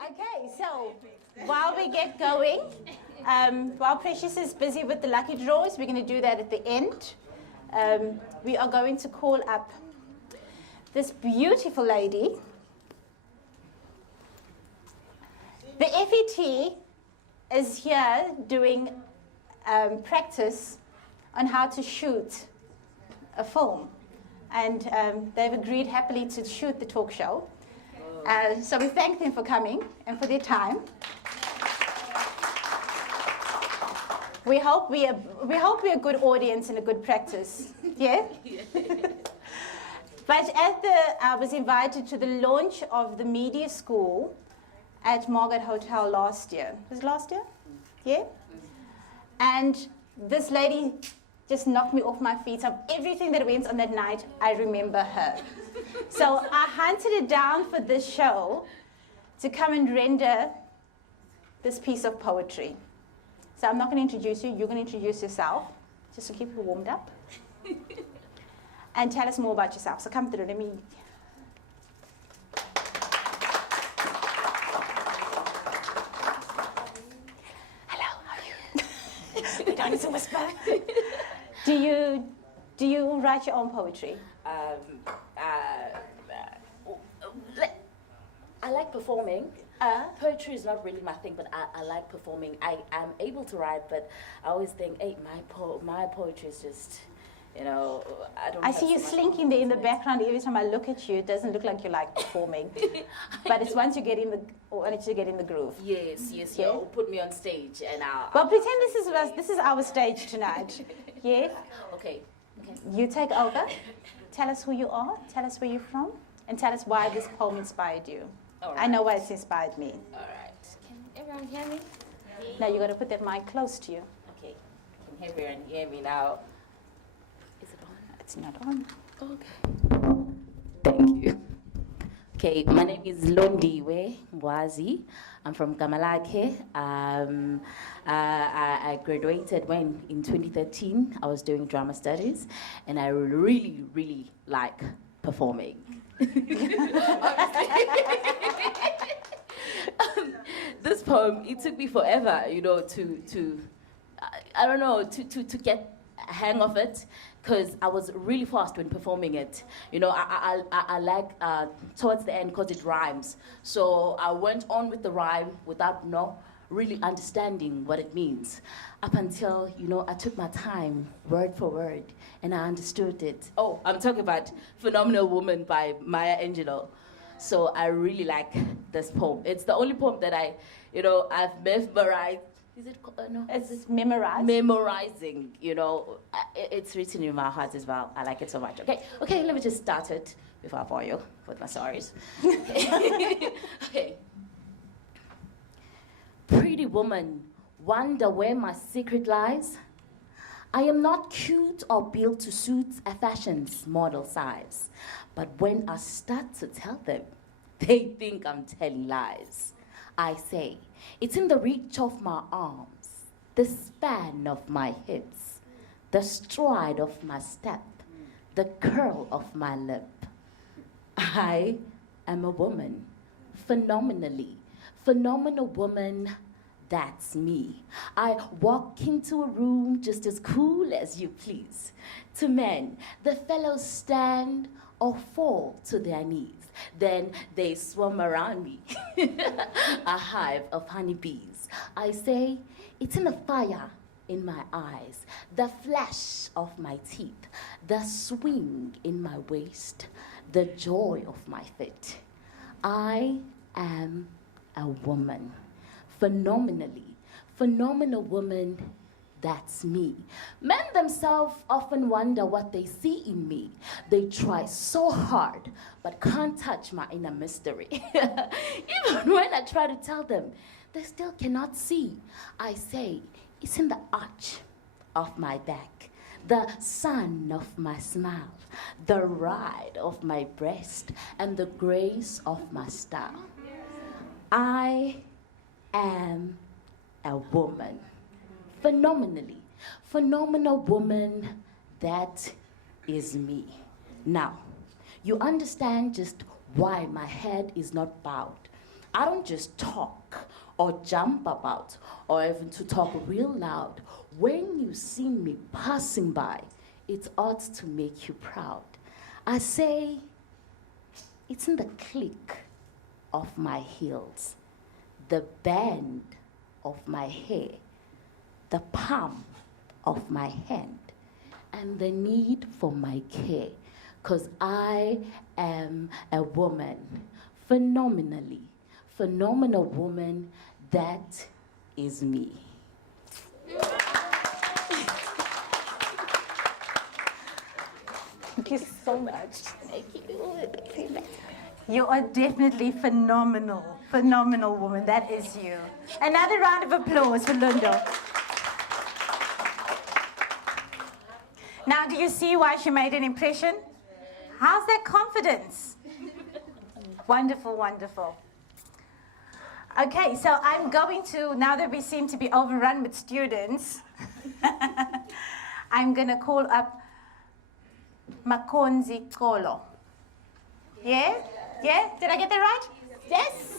Okay, so while we get going, while Precious is busy with the lucky draws, we're going to do that at the end. We are going to call up this beautiful lady. The FET is here doing practice on how to shoot a film. And they've agreed happily to shoot the talk show. So we thank them for coming and for their time. We hope we're a good audience and a good practice. Yeah? But I was invited to the launch of the media school at Margaret Hotel last year. Was it last year? Yeah? And this lady just knocked me off my feet. So everything that went on that night, I remember her. So I hunted it down for this show to come and render this piece of poetry. So I'm not going to introduce you. You're going to introduce yourself, just to keep you warmed up. And tell us more about yourself. So come through. Let me... Hello, how are you? We don't need to whisper. Do you write your own poetry? I like performing. Poetry is not really my thing, but I like performing. I'm able to write, but I always think, hey, my poetry is just, you know, I don't. I see you slinking there in the background. Every time I look at you, it doesn't look like you like performing. But it's once you get in the groove. Yes, yeah? You put me on stage and I'll. Well, pretend this is our stage tonight. Yeah. Okay. You take over. Tell us who you are. Tell us where you're from, and tell us why this poem inspired you. Right. I know why it's inspired me. All right. Can everyone hear me? Now you got to put that mic close to you. Okay. Can everyone hear me now? Is it on? It's not on. Okay. Thank you. Okay, my name is Londiwe Mwazi. I'm from Kamalake. I graduated in 2013. I was doing drama studies, and I really, really like performing. This poem, it took me forever, you know, to get a hang of it, because I was really fast when performing it. You know, I like towards the end because it rhymes. So I went on with the rhyme without really understanding what it means. Up until, you know, I took my time, word for word, and I understood it. Oh, I'm talking about Phenomenal Woman by Maya Angelou. So I really like this poem. It's the only poem that I've memorized. Is it no? It's memorized. Memorizing, you know, it's written in my heart as well. I like it so much. Okay, let me just start it before I bore you with my stories. Okay. Pretty woman, wonder where my secret lies? I am not cute or built to suit a fashion's model size. But when I start to tell them, they think I'm telling lies. I say, it's in the reach of my arms, the span of my hips, the stride of my step, the curl of my lip. I am a woman, phenomenal woman, that's me. I walk into a room just as cool as you please. To men, the fellows stand or fall to their knees. Then they swarm around me, a hive of honeybees. I say, it's in the fire in my eyes, the flash of my teeth, the swing in my waist, the joy of my feet. I am a woman, phenomenal woman, that's me. Men themselves often wonder what they see in me. They try so hard, but can't touch my inner mystery. Even when I try to tell them, they still cannot see. I say, it's in the arch of my back, the sun of my smile, the ride of my breast, and the grace of my style. I am a woman. Phenomenal woman, that is me. Now, you understand just why my head is not bowed. I don't just talk or jump about or even to talk real loud. When you see me passing by, it ought to make you proud. I say, it's in the click of my heels, the bend of my hair, the palm of my hand, and the need for my care, 'cause I am a woman, phenomenal woman, that is me. Thank you so much. Thank you. You are definitely phenomenal woman. That is you. Another round of applause for Lundo. Now, do you see why she made an impression? How's that confidence? Wonderful, wonderful. Okay, so I'm going to, now that we seem to be overrun with students, I'm going to call up Makonzi Kolo. Yeah? Yeah? Did I get that right? Yes!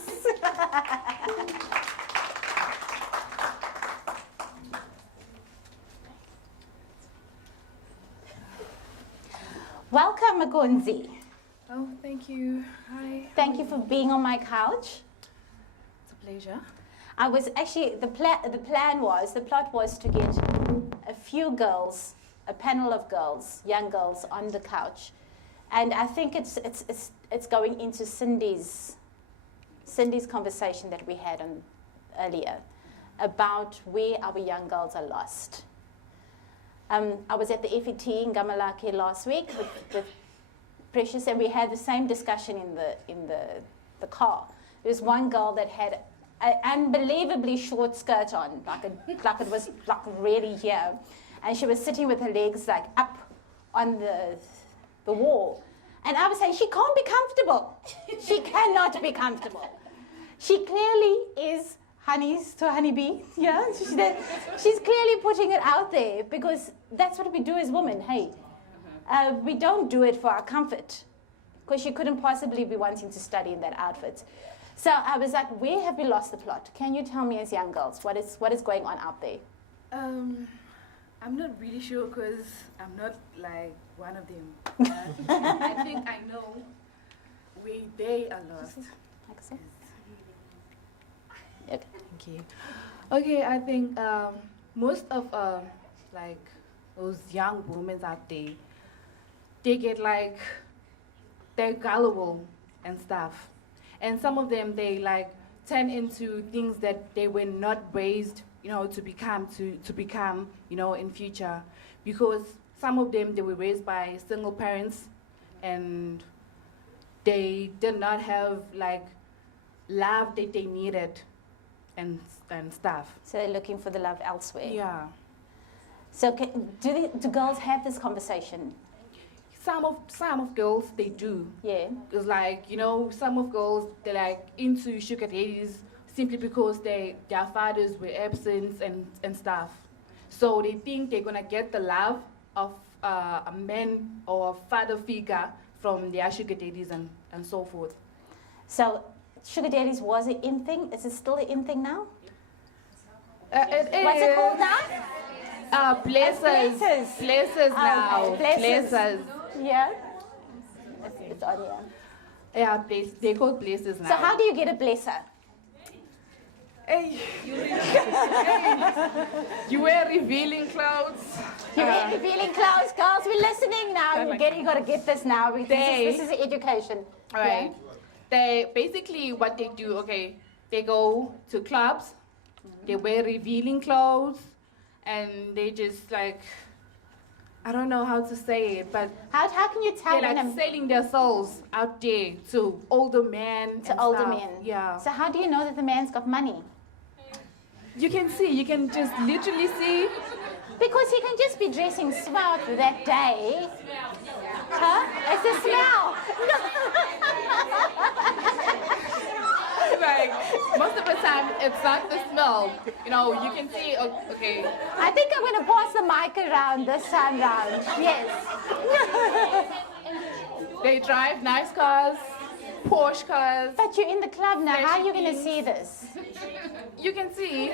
Welcome, Makonzi. Oh, thank you. Hi. Thank you for being on my couch. It's a pleasure. I was actually, the plot was to get a few girls, a panel of girls, young girls on the couch. And I think it's going into Cindy's conversation that we had earlier about where our young girls are lost. I was at the FET in Gamalake last week with Precious, and we had the same discussion in the car. There was one girl that had an unbelievably short skirt on, like it was like really here, and she was sitting with her legs like up on the wall. And I was saying, she can't be comfortable. She cannot be comfortable. She clearly is honeys to honeybee. Yeah, she's clearly putting it out there because that's what we do as women. Hey, we don't do it for our comfort because she couldn't possibly be wanting to study in that outfit. So I was like, where have we lost the plot? Can you tell me as young girls what is going on out there? I'm not really sure because I'm not like one of them. I think I know where they are lost. Like so? Thank you. Okay, I think most of like those young women out there, they get like, they're gullible and stuff. And some of them, they like turn into things that they were not raised, to become, in future. Because some of them, they were raised by single parents and they did not have like love that they needed and stuff. So they're looking for the love elsewhere. Yeah. So do girls have this conversation? Some of girls, they do. Yeah. It's like, some of girls, they're like into sugar daddies simply because their fathers were absent and stuff. So they think they're gonna get the love of a man or a father figure from their sugar daddies and so forth. So sugar daddies was an in thing? Is it still an in thing now? What's What's it called now? Places. Places now. Places. Yeah. It's on here. Yeah, they call places now. So how do you get a blesser? Hey, you wear revealing clothes. You wear revealing clothes, girls. We're listening now. You got to get this now. This is education. All right. Yeah? They basically what they do. Okay, they go to clubs. They wear revealing clothes, and they just like, I don't know how to say it, but How can you tell they're like selling their souls out there to older men. to older stuff. men? Yeah. So how do you know that the man's got money? You can see. You can just literally see. Because he can just be dressing smart that day. Huh? It's a smell. Like most of the time, it's not the smell. You can see. Okay. I think I'm going to pass the mic around this time round. Yes. They drive nice cars. Porsche cars. But you're in the club now. How are you going to Flashy see this? You can see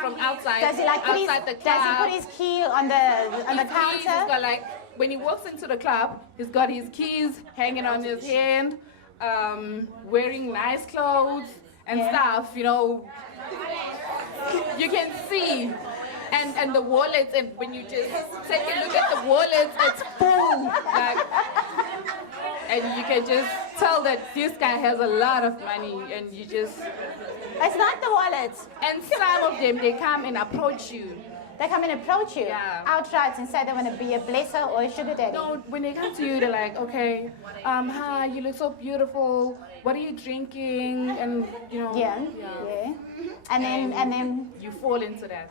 from outside. Does he like put his, outside the does club. he put his key on the Keys, he's counter? got like, when he walks into the club, he's got his keys hanging on his hand, wearing nice clothes and stuff, you know. You can see. And the wallets, and when you just take a look at the wallets, it's full. Like, and you can just tell that this guy has a lot of money, and you just... It's not the wallet. And some of them, they come and approach you. They come and approach you outright and say they want to be a blesser or a sugar daddy. No, when they come to you, they're like, okay, hi, you look so beautiful. What are you drinking? And you know, Yeah. And then you fall into that.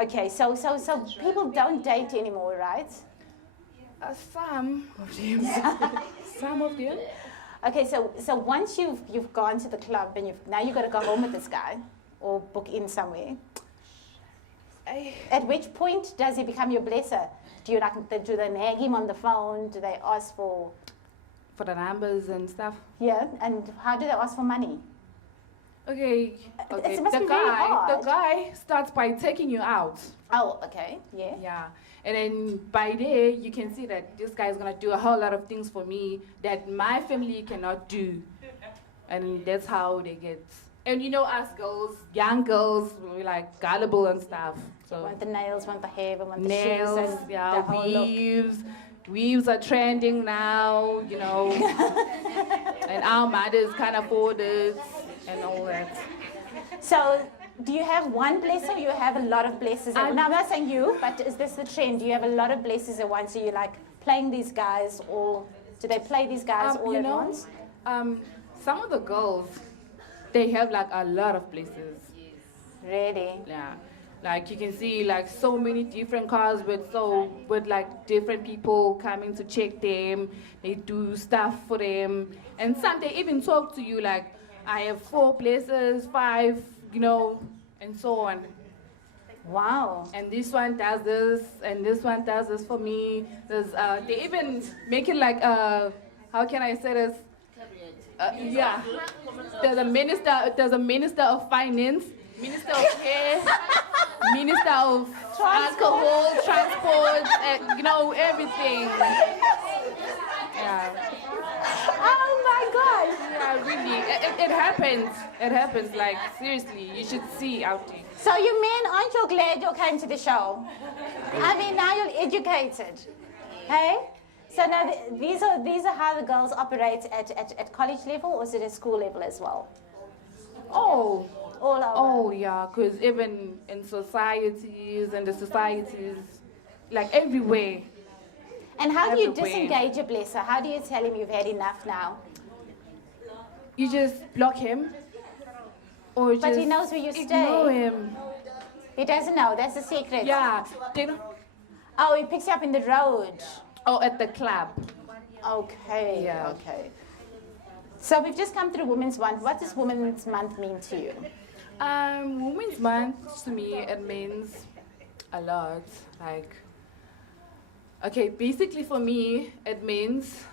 okay, so people don't date anymore, right? Some of them. Some of them. Okay, so once you've gone to the club and now you've got to go home with this guy or book in somewhere. At which point does he become your blesser? Do they nag him on the phone? Do they ask for the numbers and stuff? Yeah, and how do they ask for money? Okay. It must be very hard. The guy starts by taking you out. Oh, okay, yeah. Yeah. And then by there, you can see that this guy is going to do a whole lot of things for me that my family cannot do. And that's how they get. And you know, us girls, young girls, we're like gullible and stuff. So Want the nails, want the hair, want the nails, shoes, and yeah, the whole look. weaves. Weaves are trending now, you know. And our mothers can't afford it and all that. So, do you have one blesser or you have a lot of blessers? Now, I'm not saying you, but is this the trend? Do you have a lot of blessers at once? So you like playing these guys, or do they play these guys all at once? Some of the girls, they have like a lot of blessers. Really? Yeah. Like you can see like so many different cars with like different people coming to check them. They do stuff for them. And some they even talk to you like, I have 4 places, 5, you know, and so on. Wow. And this one does this, and this one does this for me. There's, they even make it like, how can I say this? Yeah. There's a minister of finance, minister of hair, minister of alcohol, transport, you know, everything. Yeah. Oh my gosh. Yeah, really. It happens. It happens. Like, seriously, you should see out there. So you men, aren't you glad you came to the show? I mean, now you're educated. Hey? So now these are how the girls operate at college level, or is it at school level as well? Oh. All over. Oh, yeah, because even in societies, like everywhere. And how do you Everywhere. disengage a blesser? How do you tell him you've had enough now? You just block him. Or But just he knows where you stay. ignore him. He doesn't know. That's the secret. Yeah. They don't, Oh, he picks you up in the road. oh, at the club. Okay. Yeah. Okay. So we've just come through Women's Month. What does Women's Month mean to you? Women's Month, to me, it means a lot. Like, okay, basically for me, it means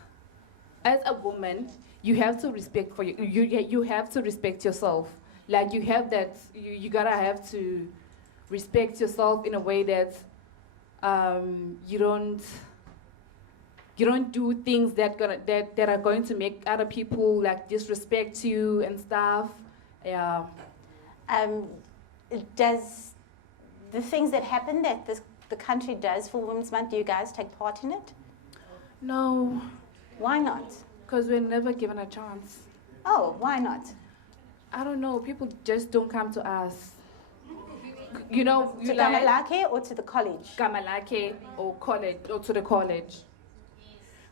as a woman, you have to respect for you have to respect yourself. Like you have that, you gotta have to respect yourself in a way that you don't do things that are going to make other people like disrespect you and stuff. Yeah. Does the things that happen that the country does for Women's Month, do you guys take part in it? No, Why not? because we're never given a chance. Oh, why not? I don't know. People just don't come to us. You know, To you like Kamalake or to the college? Kamalake or college or to the college.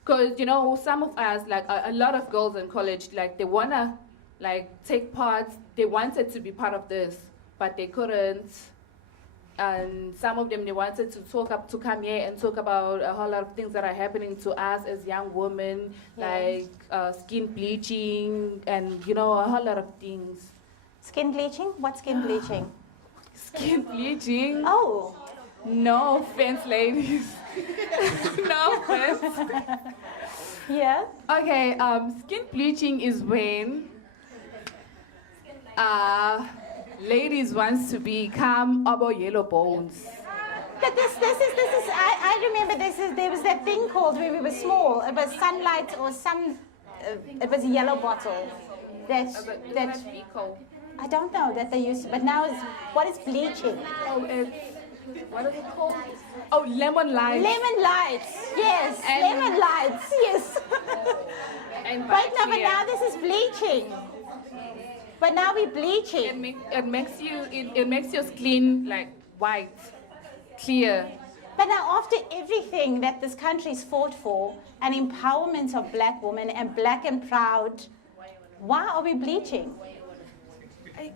Because you know, some of us, like a lot of girls in college, like they wanna like take part. They wanted to be part of this, but they couldn't. And some of them, they wanted to come here and talk about a whole lot of things that are happening to us as young women, Yes. like skin bleaching and, you know, a whole lot of things. Skin bleaching? What's skin bleaching? Skin bleaching? Oh, No offense, ladies. No offense. Yeah. Okay, skin bleaching is when ladies wants to become about yellow bones. But this is. I remember there was that thing called when we were small. It was sunlight or some. It was a yellow bottle. That I don't know that they used. But now what is bleaching? Oh, what is it called? Oh, lemon light. Lemon lights. Yes. Lemon lights. Yes. And Right now, but now this is bleaching. But now we're bleaching. It makes your skin like white, clear. But now after everything that this country's fought for, an empowerment of black women and black and proud, why are we bleaching?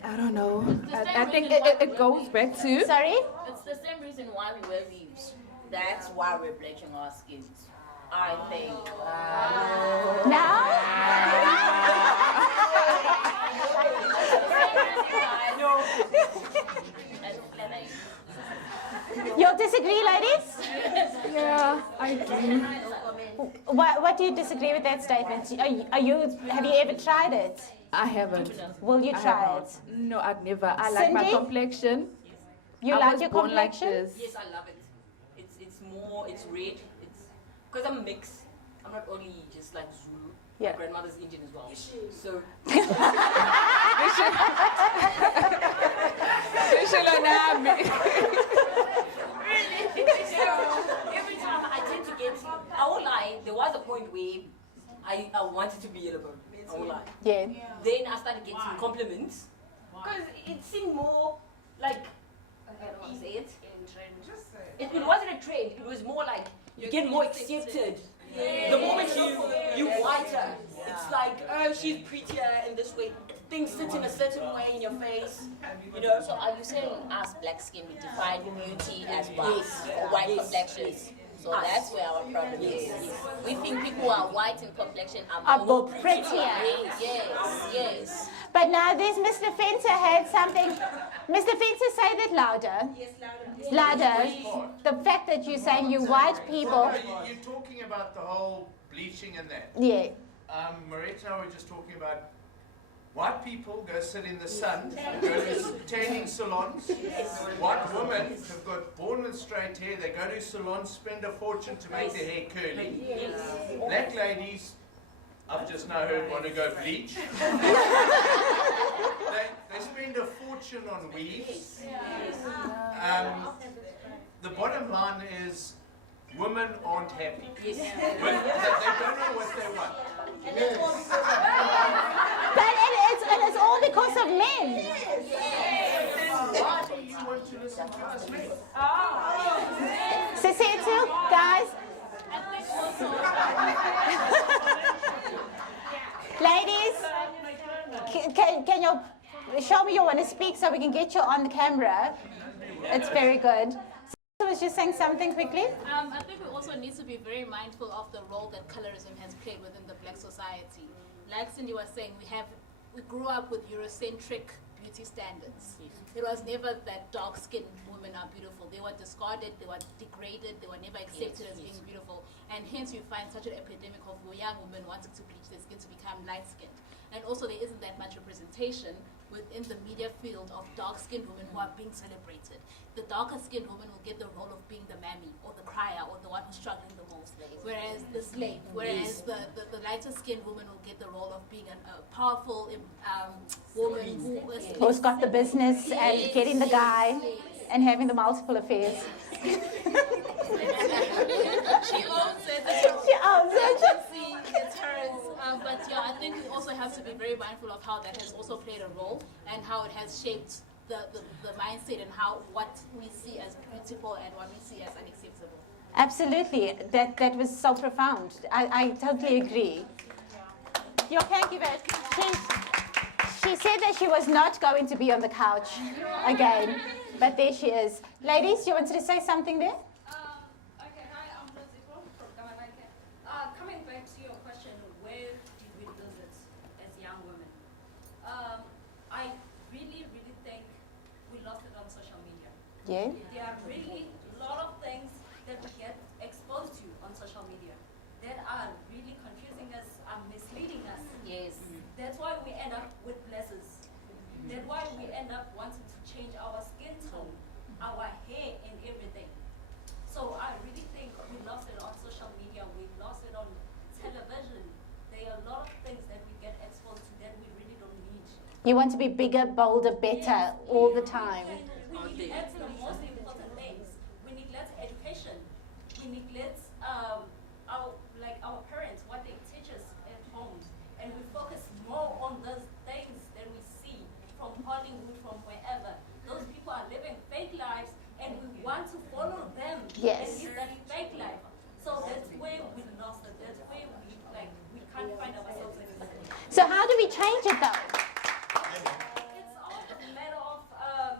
I don't know. I think it goes back to... Sorry? It's the same reason why we wear weaves. That's why we're bleaching our skins. I think. You'll disagree, ladies? Yeah, I do. What do you disagree with that statement? Have you ever tried it? I haven't. Will you try it? No, I'd never. I like my Cindy? complexion. You I like was your born like complexion? this. Yes, I love it. It's red. It's because I'm mixed. I'm not only just like Zulu. Yeah. My grandmother's Indian as well. So every time I tend to get, I won't lie, there was a point where I wanted to be yellow bone. I won't lie. Yeah. Then I started getting compliments because it seemed more like, I don't want to say it. It wasn't a trend. It was more like you get more accepted. The moment you whiter, it's like, oh, she's prettier in this way. Things sit in a certain way in your face, you know. So are you saying us black skin we define beauty as white or white complexion? So that's where our problem is. We think people who are white in complexion are more prettier. Yes. But now there's Mr. Fencer had something. Mr. Fencer, say that louder. Yes, louder. Louder. The fact that you're saying you white people. You're talking about the whole bleaching and that. Yeah. Marita and I were just talking about white people go sit in the sun, go to tanning salons. White women have got born with straight hair, they go to salons, spend a fortune to make their hair curly. Black ladies, I've just now heard, want to go bleach. They spend a fortune on weaves. The bottom line is women aren't happy. They don't know what they want. But it's all because of men. Why do you want to listen to us men? Sisethu, guys. Ladies, can you show me you want to speak so we can get you on the camera? It's very good. So I was just saying something quickly. I think we also need to be very mindful of the role that colorism has played within the black society. Like Cindy was saying, we grew up with Eurocentric beauty standards. It was never that dark-skinned women are beautiful. They were discarded, they were degraded, they were never accepted as being beautiful. And hence you find such an epidemic of young women wanting to bleach their skin to become light-skinned. And also there isn't that much representation within the media field of dark-skinned women who are being celebrated. The darker-skinned woman will get the role of being the mammy or the crier or the one who's struggling the most, whereas the slave, whereas the lighter-skinned woman will get the role of being a powerful woman Who's got the business and getting the guy and having the multiple affairs. She owns it. She owns it. It's hers. But yeah, I think we also have to be very mindful of how that has also played a role and how it has shaped the mindset and what we see as beautiful and what we see as unacceptable. Absolutely. That was so profound. I totally agree. Yo, thank you very much. She said that she was not going to be on the couch again, but there she is. Ladies, you wanted to say something there? Okay, hi, I'm Rosie from Gamalake. Coming back to your question, where did we lose it as young women? I really think we lost it on social media. Yeah. There are really a lot of things that we get exposed to on social media that are really confusing. end up with blessers. That's why we end up wanting to change our skin tone, our hair, and everything. So I really think we lost it on social media, we lost it on television. There are a lot of things that we get exposed to that we really don't need. You want to be bigger, bolder, better all the time. We neglect the most important things. We neglect education. We neglect our parents, what they teach us at home. And we focus more on those things that we see from Hollywood, from wherever. Those people are living fake lives and we want to follow them Yes. and live that fake life. So that's where we lost it. That's where we can't find ourselves anymore. So how do we change it though? It's all a matter of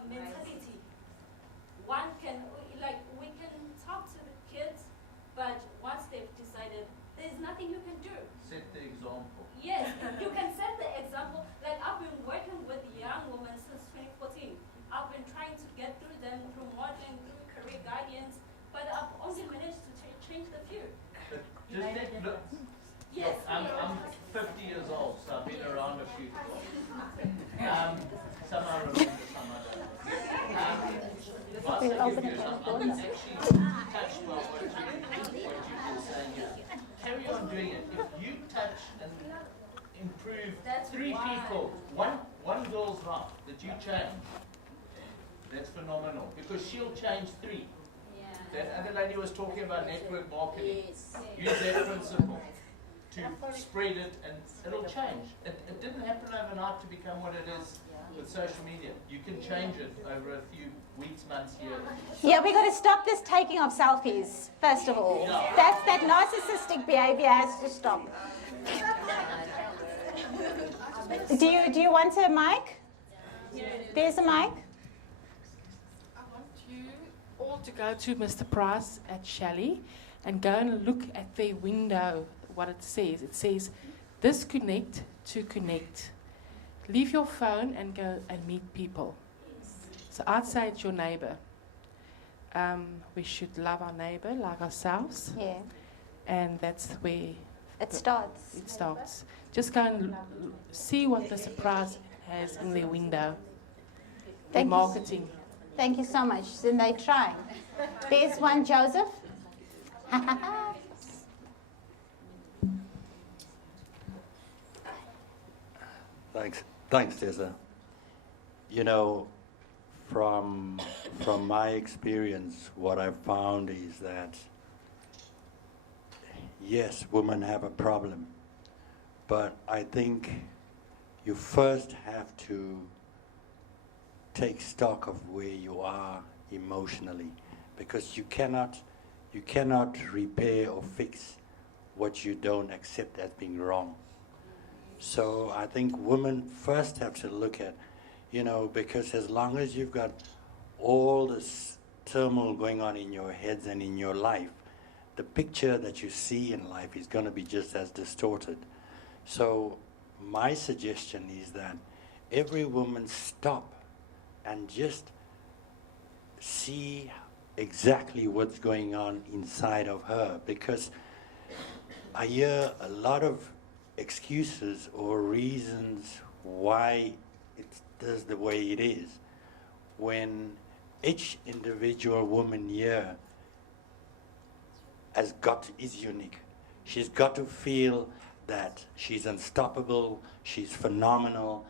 mentality. One can, we can talk to the kids, but once they've decided, there's nothing you can do. Set the example. Yes, you can set the example. Like I've been working with young women since 2014. I've been trying to get through them through modeling, through career guidance, but I've only managed to change the few. But just look. Yes. I'm 50 years old, so I've been around a few. Some I remember, some I don't. I'm actually touched by what you've been saying here. Carry on doing it. If you touch and improve That's 3 why. people, one girl's life that you change, that's phenomenal because she'll change 3. That other lady was talking about network marketing. Use that principle to spread it and it'll change. It didn't happen overnight to become what it is with social media. You can change it over a few weeks, months, years. Yeah, we got to stop this taking of selfies, first of all. That narcissistic behavior has to stop. Do you want a mic? There's a mic. I want you all to go to Mr. Price at Shelley and go and look at their window, what it says. It says, disconnect to connect. Leave your phone and go and meet people. So I'd say it's your neighbor. We should love our neighbor like ourselves. Yeah, And that's where it starts. it starts. Just go and see what the surprise has in their window. Their Thank you. marketing. Thank you so much. Then they try. There's one, Joseph. Thanks, Tessa. You know, from my experience, what I've found is that yes, women have a problem, but I think you first have to take stock of where you are emotionally, because you cannot repair or fix what you don't accept as being wrong. So I think women first have to look at, because as long as you've got all this turmoil going on in your heads and in your life, the picture that you see in life is going to be just as distorted. So my suggestion is that every woman stop and just see exactly what's going on inside of her, because I hear a lot of excuses or reasons why it does the way it is, when each individual woman here is unique. She's got to feel that she's unstoppable, she's phenomenal,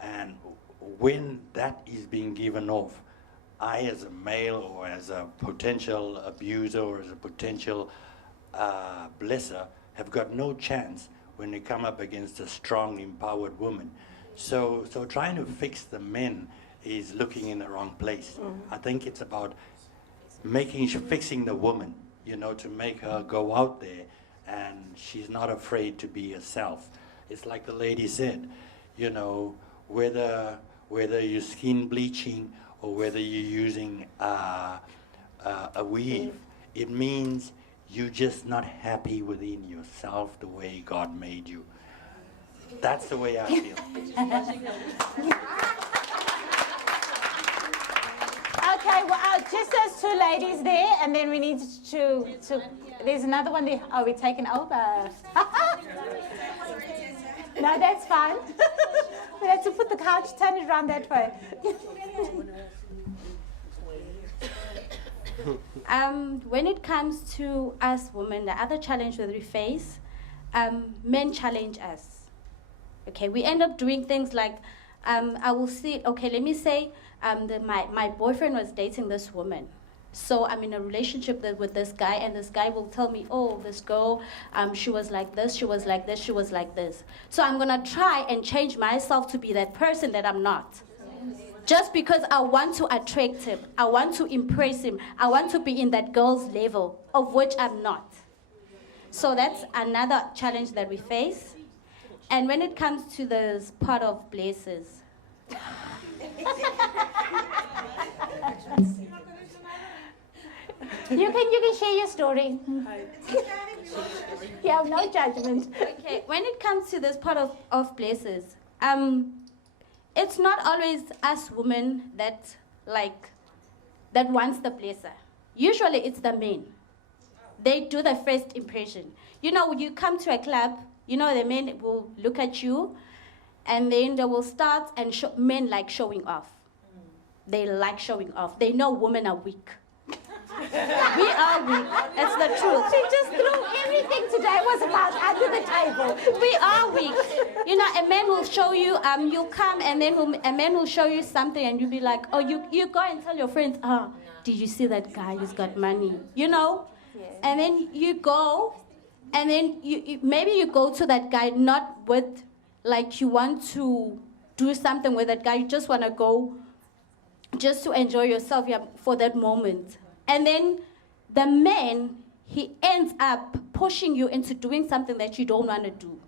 and when that is being given off, I as a male or as a potential abuser or as a potential blesser have got no chance when they come up against a strong, empowered woman. So trying to fix the men is looking in the wrong place. I think it's about fixing the woman, to make her go out there and she's not afraid to be herself. It's like the lady said, whether you're skin bleaching or whether you're using a weave, it means you're just not happy within yourself the way God made you. That's the way I feel. Okay, well, just those 2 ladies there, and then we need to there's another one there. Oh, we're taking over. No, that's fine. We have to put the couch, turn it around that way. When it comes to us women, the other challenge that we face, men challenge us. Okay, we end up doing things like, I will see, okay, let me say my boyfriend was dating this woman. So I'm in a relationship with this guy, and this guy will tell me, oh, this girl, she was like this, she was like this, she was like this. So I'm gonna try and change myself to be that person that I'm not. Just because I want to attract him, I want to impress him, I want to be in that girl's level, of which I'm not. So that's another challenge that we face. And when it comes to this part of places, You can share your story. You have no judgment. okay, when it comes to this part of places, it's not always us women that wants the placer. Usually it's the men. They do the first impression. You know, you come to a club, you know, the men will look at you, and then they will start, and men like showing off. They like showing off. They know women are weak. We are weak. It's the truth. She just threw everything today was about under the table. We are weak. You know, a man will show you, you'll come, and then a man will show you something, and you'll be like, oh, you go and tell your friends, oh, did you see that guy who's got money? You know? Yes. And then you go, and then maybe you go to that guy not with, like, you want to do something with that guy. You just want to go just to enjoy yourself for that moment. And then the man, he ends up pushing you into doing something that you don't want to do.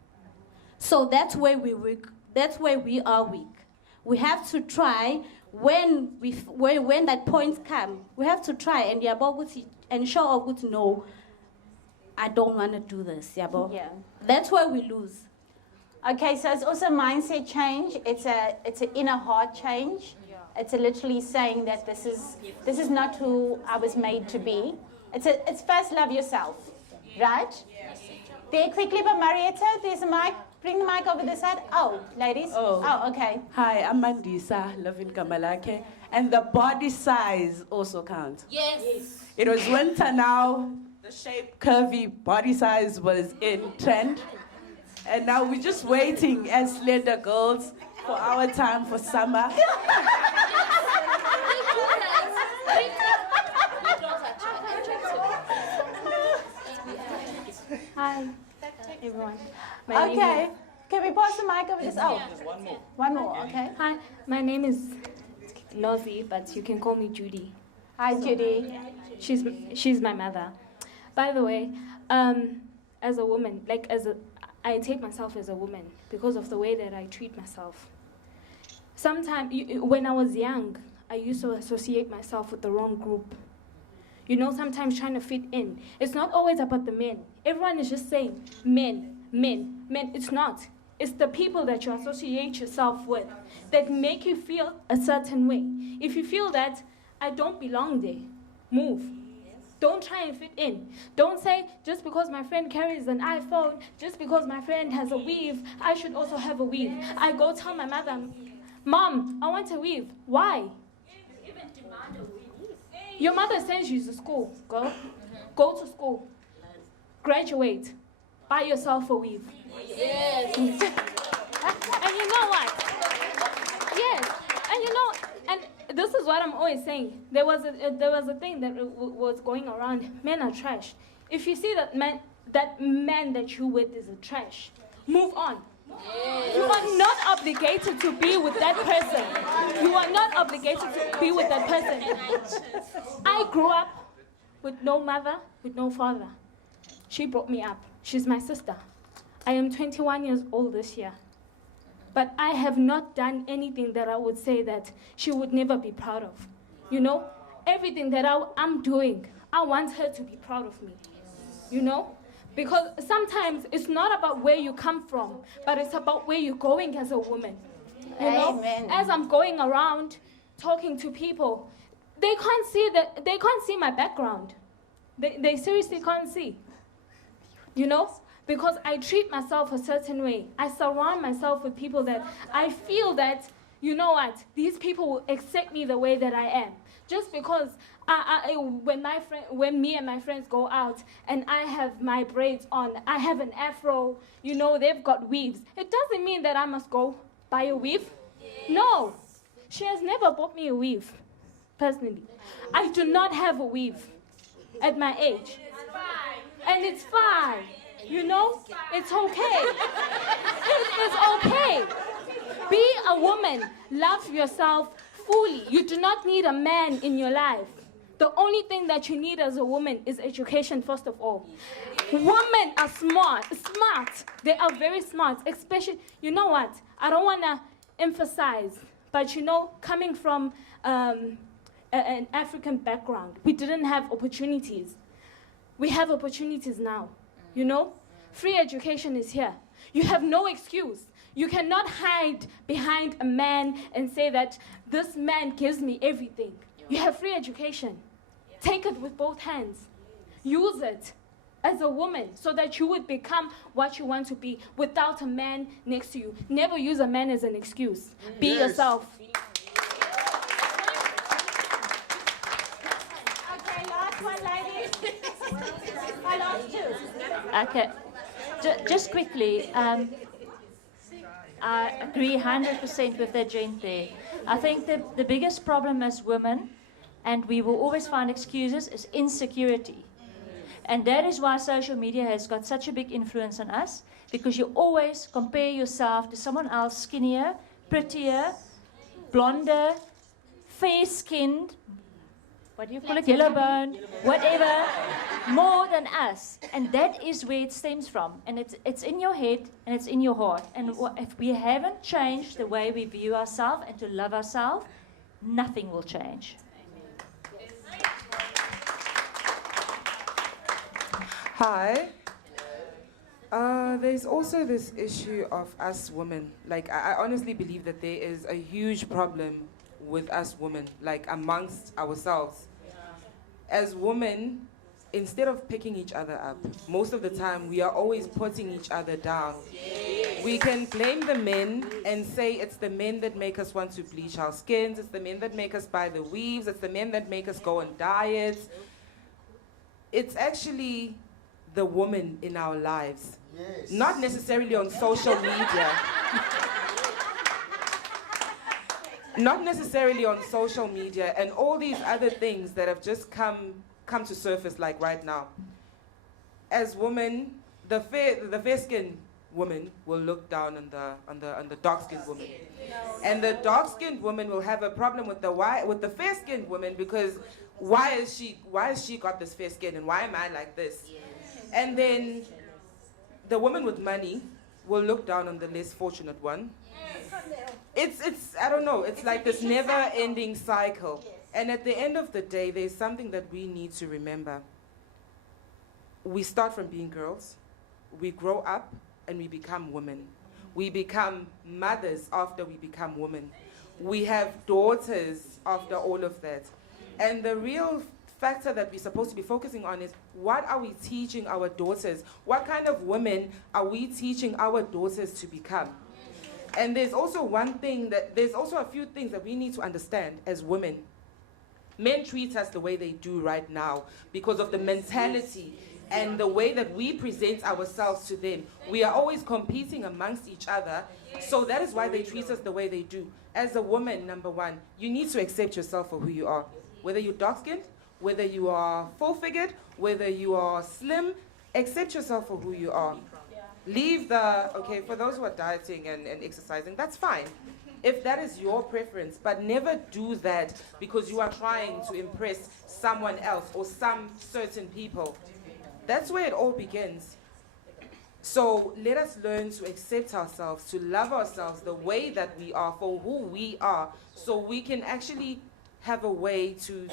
So that's where we weak. That's where we are weak. We have to try when that point comes. We have to try and show our good no. I don't want to do this, yabo. Yeah. That's where we lose. Okay, so it's also mindset change. It's an inner heart change. It's literally saying that this is not who I was made to be. It's first love yourself, right? There quickly, but Marietta, there's a mic. Bring the mic over this side. Oh, ladies. Oh, okay. Hi, I'm Mandisa, loving Kamalake. And the body size also counts. Yes. It was winter now. The shape, curvy body size was in trend. And now we're just waiting as slender girls for our time for summer. Hi, everyone. Okay. Can we pass the mic over this? Oh, Just one more. one more. Okay. Hi, my name is Lozi, but you can call me Judy. Hi, Judy. She's my mother. By the way, as a woman, I take myself as a woman because of the way that I treat myself. Sometimes, when I was young, I used to associate myself with the wrong group. You know, sometimes trying to fit in. It's not always about the men. Everyone is just saying men, men, men. It's not. It's the people that you associate yourself with that make you feel a certain way. If you feel that I don't belong there, move. Don't try and fit in. Don't say, just because my friend carries an iPhone, just because my friend has a weave, I should also have a weave. I go tell my mother, Mom, I want a weave. Why? Your mother sends you to school, girl. Go to school. Graduate. Buy yourself a weave. Yes. And you know what? Yes. And you know, and this is what I'm always saying. There was a thing that was going around. Men are trash. If you see that man that you with is a trash, move on. Yes. You are not obligated to be with that person. You are not obligated to be with that person. I grew up with no mother, with no father. She brought me up. She's my sister. I am 21 years old this year. But I have not done anything that I would say that she would never be proud of. You know, everything that I'm doing, I want her to be proud of me. You know? Because sometimes it's not about where you come from, but it's about where you're going as a woman. You know? Amen. As I'm going around talking to people, they can't see my background. They seriously can't see. You know? because I treat myself a certain way. I surround myself with people that I feel that, you know what, these people will accept me the way that I am. Just because when me and my friends go out and I have my braids on, I have an afro, you know, they've got weaves. It doesn't mean that I must go buy a weave. No, she has never bought me a weave, personally. I do not have a weave at my age. And it's fine, you know, it's okay. It is okay. Be a woman, love yourself fully. You do not need a man in your life. The only thing that you need as a woman is education, first of all. Women are smart. They are very smart, especially, you know what, I don't want to emphasize, but you know, coming from an African background, we didn't have opportunities. We have opportunities now, you know? Free education is here. You have no excuse. You cannot hide behind a man and say that this man gives me everything. You have free education. Take it with both hands. Use it as a woman so that you would become what you want to be without a man next to you. Never use a man as an excuse. Be yourself. Okay, last one, ladies. I lost two. Okay. Just quickly, I agree 100% with that gent there. I think the biggest problem as women, and we will always find excuses, is insecurity. And that is why social media has got such a big influence on us, because you always compare yourself to someone else skinnier, prettier, blonder, fair-skinned, what do you call it, yellow bone, whatever, more than us. And that is where it stems from. And it's in your head and it's in your heart. And if we haven't changed the way we view ourselves and to love ourselves, nothing will change. Hi. There's also this issue of us women. Like, I honestly believe that there is a huge problem with us women, like amongst ourselves. As women, instead of picking each other up, most of the time we are always putting each other down. We can blame the men and say it's the men that make us want to bleach our skins, it's the men that make us buy the weaves, it's the men that make us go on diets. It's actually the woman in our lives, not necessarily on social media. Not necessarily on social media and all these other things that have just come to surface like right now. As women, the fair-skinned woman will look down on the dark-skinned woman, and the dark-skinned woman will have a problem with the fair-skinned woman because why is she got this fair skin and why am I like this? And then the woman with money will look down on the less fortunate one. It's I don't know, it's like this never-ending cycle. And at the end of the day, there's something that we need to remember. We start from being girls, we grow up, and we become women. We become mothers after we become women. We have daughters after all of that. And the real factor that we're supposed to be focusing on is, what are we teaching our daughters? What kind of women are we teaching our daughters to become? And there's also a few things that we need to understand as women. Men treat us the way they do right now because of the mentality and the way that we present ourselves to them. We are always competing amongst each other, so that is why they treat us the way they do. As a woman, number one, you need to accept yourself for who you are. Whether you're dark-skinned, whether you are full-figured, whether you are slim, accept yourself for who you are. Leave okay, for those who are dieting and exercising, that's fine, if that is your preference, but never do that because you are trying to impress someone else or some certain people. That's where it all begins. So let us learn to accept ourselves, to love ourselves the way that we are, for who we are, so we can actually have a way to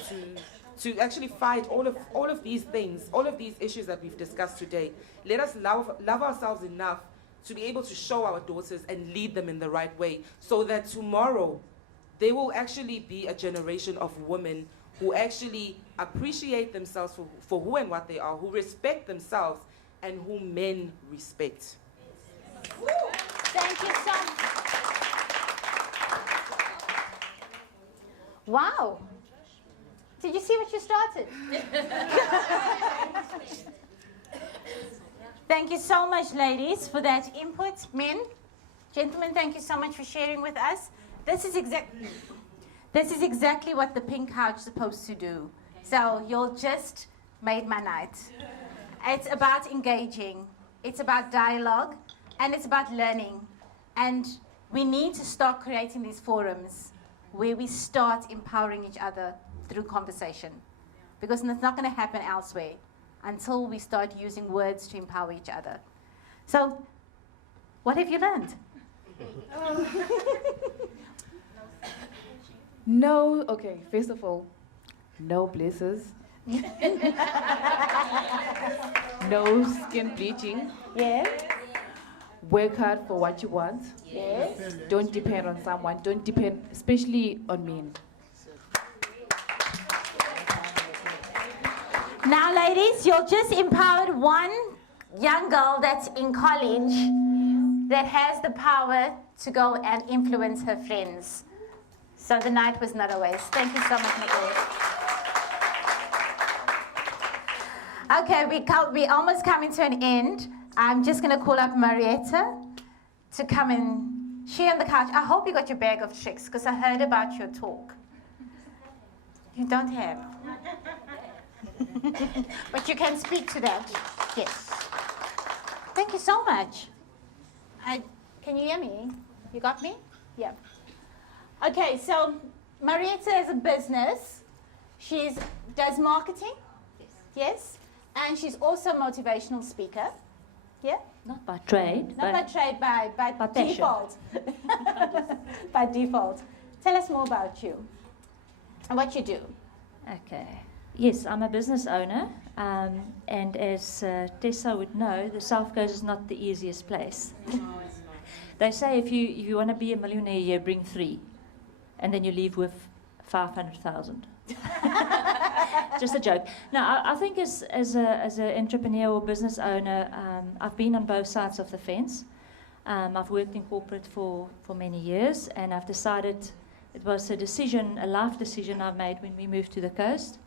actually fight all of these things, all of these issues that we've discussed today. Let us love ourselves enough to be able to show our daughters and lead them in the right way, so that tomorrow they will actually be a generation of women who actually appreciate themselves for who and what they are, who respect themselves, and whom men respect. Thank you so much. Wow. Did you see what you started? Thank you so much, ladies, for that input. Men, gentlemen, thank you so much for sharing with us. This is exactly what the pink couch is supposed to do. So you'll just made my night. It's about engaging. It's about dialogue. And it's about learning. And we need to start creating these forums where we start empowering each other through conversation. Because it's not going to happen elsewhere until we start using words to empower each other. So, what have you learned? No, okay, first of all, no blisters. No skin bleaching. Yeah. Work hard for what you want. Yes. Don't depend on someone. Don't depend, especially on men. Now, ladies, you've just empowered one young girl that's in college that has the power to go and influence her friends. So the night was not a waste. Thank you so much, Nicole. Okay, we almost coming to an end. I'm just going to call up Marietta to come and share on the couch. I hope you got your bag of tricks, because I heard about your talk. You don't have. But you can speak to that. Yes. Thank you so much. Can you hear me? You got me? Yeah. Okay, so Marietta has a business. She does marketing. Yes. And she's also a motivational speaker. Yeah? Not by trade. Not by trade, by default. By default. Tell us more about you and what you do. Okay. Yes, I'm a business owner, and as Tessa would know, the South Coast is not the easiest place. They say if you want to be a millionaire, you bring 3, and then you leave with 500,000. Just a joke. Now, I think as an entrepreneur or business owner, I've been on both sides of the fence. I've worked in corporate for many years, and I've decided it was a life decision I made when we moved to the coast.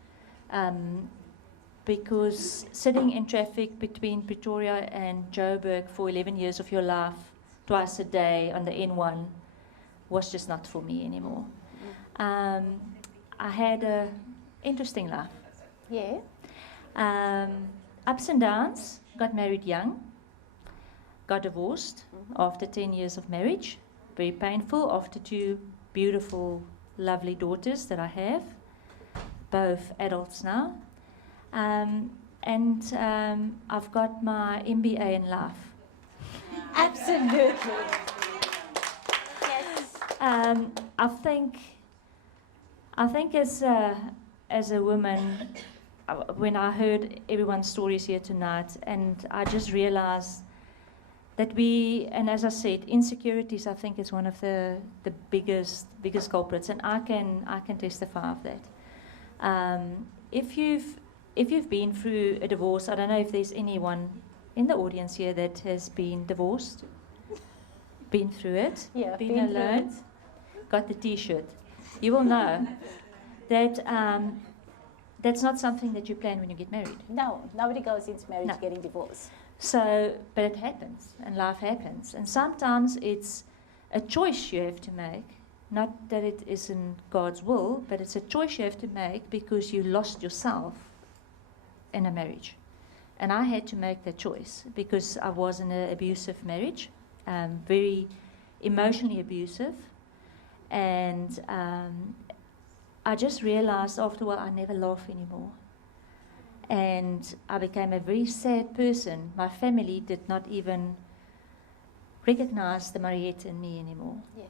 Because sitting in traffic between Pretoria and Joburg for 11 years of your life, twice a day on the N1, was just not for me anymore. I had an interesting life. Yeah. Ups and downs. Got married young. Got divorced after 10 years of marriage. Very painful after 2 beautiful, lovely daughters that I have. Both adults now. And I've got my MBA in life. Absolutely. Yes. I think as a woman, when I heard everyone's stories here tonight, and I just realized that and as I said, insecurities, I think, is one of the biggest culprits, and I can testify of that. If you've been through a divorce, I don't know if there's anyone in the audience here that has been divorced, been through it, Yeah, been been through alone, it. got the T-shirt. You will know that that's not something that you plan when you get married. No, nobody goes into marriage No. getting divorced. So, but it happens, and life happens, and sometimes it's a choice you have to make. Not that it isn't God's will, but it's a choice you have to make because you lost yourself in a marriage. And I had to make that choice because I was in an abusive marriage, very emotionally abusive. And I just realized after a while I never laugh anymore. And I became a very sad person. My family did not even recognize the Marietta in me anymore. Yes.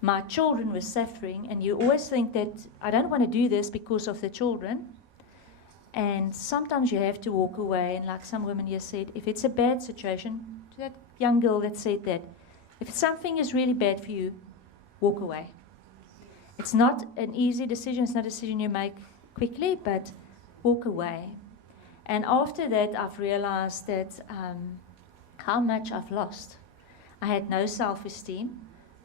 My children were suffering, and you always think that I don't want to do this because of the children. And sometimes you have to walk away, and like some women here said, if it's a bad situation, to that young girl that said that, if something is really bad for you, walk away. It's not an easy decision, it's not a decision you make quickly, but walk away. And after that, I've realized that how much I've lost. I had no self-esteem.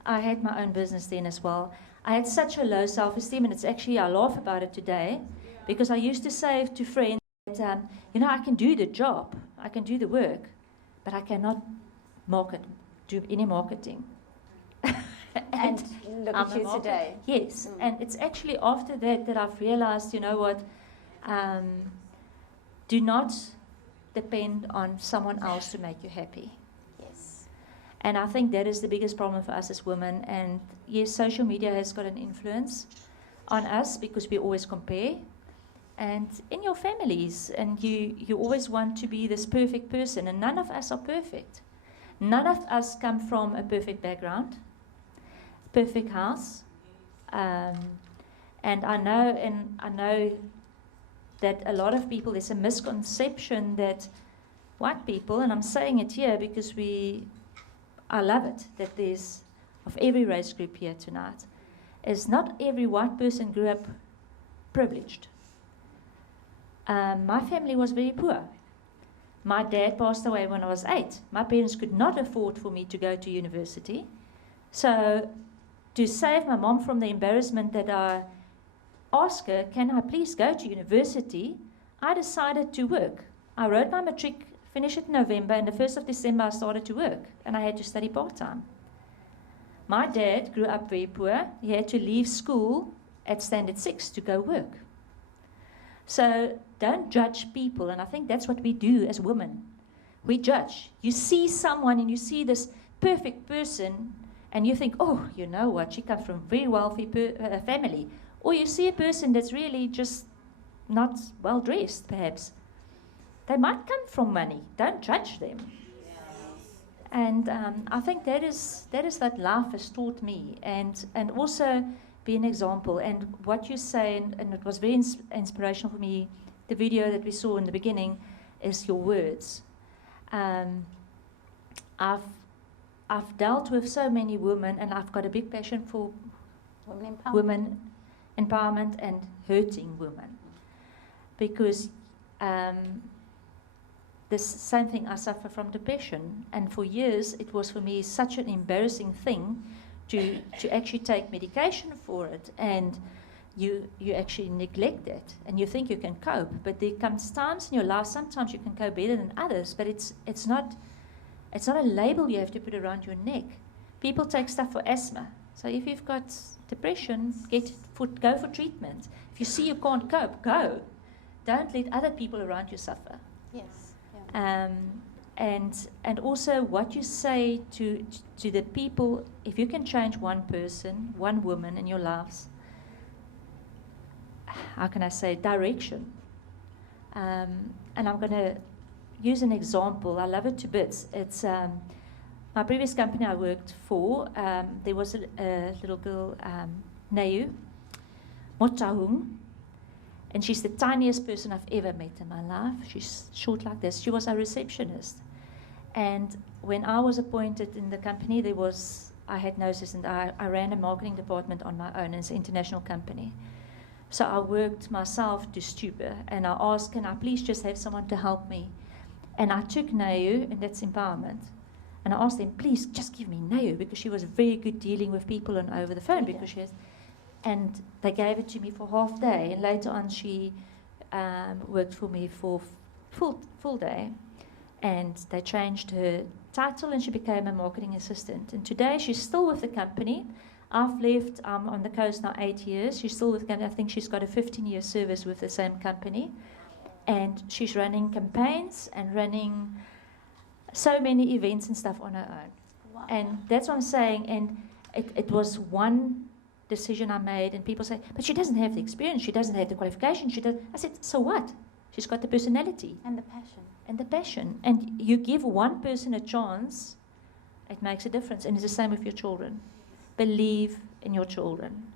I had my own business then as well. I had such a low self-esteem, and it's actually, I laugh about it today, because I used to say to friends that, you know, I can do the job, I can do the work, but I cannot do any marketing. And look I'm at a you marketer. today. Yes, and it's actually after that that I've realized, you know what, do not depend on someone else to make you happy. Yes. And I think that is the biggest problem for us as women. And yes, social media has got an influence on us because we always compare. And in your families, and you always want to be this perfect person, and none of us are perfect. None of us come from a perfect background, perfect house. And I know that a lot of people, there's a misconception that white people, and I'm saying it here because I love it, that there's, of every race group here tonight, is not every white person grew up privileged. My family was very poor. My dad passed away when I was 8. My parents could not afford for me to go to university. So to save my mom from the embarrassment that I asked her, can I please go to university, I decided to work. I wrote my matric, finished it in November, and the 1st of December I started to work, and I had to study part-time. My dad grew up very poor. He had to leave school at standard 6 to go work. So don't judge people, and I think that's what we do as women. We judge. You see someone and you see this perfect person and you think, oh, you know what, she comes from a very wealthy family. Or you see a person that's really just not well dressed, perhaps. They might come from money. Don't judge them. And I think that is that life has taught me, and also be an example. And what you say, and it was very inspirational for me, the video that we saw in the beginning, is your words. I've dealt with so many women, and I've got a big passion for women empowerment and hurting women, because the same thing, I suffer from depression, and for years it was for me such an embarrassing thing to actually take medication for it, and you actually neglect it, and you think you can cope, but there comes times in your life, sometimes you can cope better than others, but it's not a label you have to put around your neck. People take stuff for asthma, so if you've got depression, go for treatment. If you see you can't cope, go. Don't let other people around you suffer. Yes. And also what you say to the people, if you can change one person, one woman in your lives, how can I say, direction. And I'm going to use an example. I love it to bits. It's my previous company I worked for. There was a little girl, Nayu Motahung, and she's the tiniest person I've ever met in my life. She's short like this. She was a receptionist. And when I was appointed in the company, I had no assistant. I ran a marketing department on my own. It's an international company. So I worked myself to stupor, and I asked, can I please just have someone to help me? And I took Nayu, and that's empowerment. And I asked them, please just give me Nayu, because she was very good dealing with people and over the phone, because she has. And they gave it to me for half day, and later on she worked for me for full day, and they changed her title and she became a marketing assistant. And today she's still with the company. I've left on the coast now 8 years. She's still with the company. I think she's got a 15-year service with the same company, and she's running campaigns and running so many events and stuff on her own. Wow. And that's what I'm saying. And it was one decision I made, and people say, but she doesn't have the experience, she doesn't have the qualification, I said, so what? She's got the personality. And the passion. And the passion. And you give one person a chance, it makes a difference. And it's the same with your children. Believe in your children.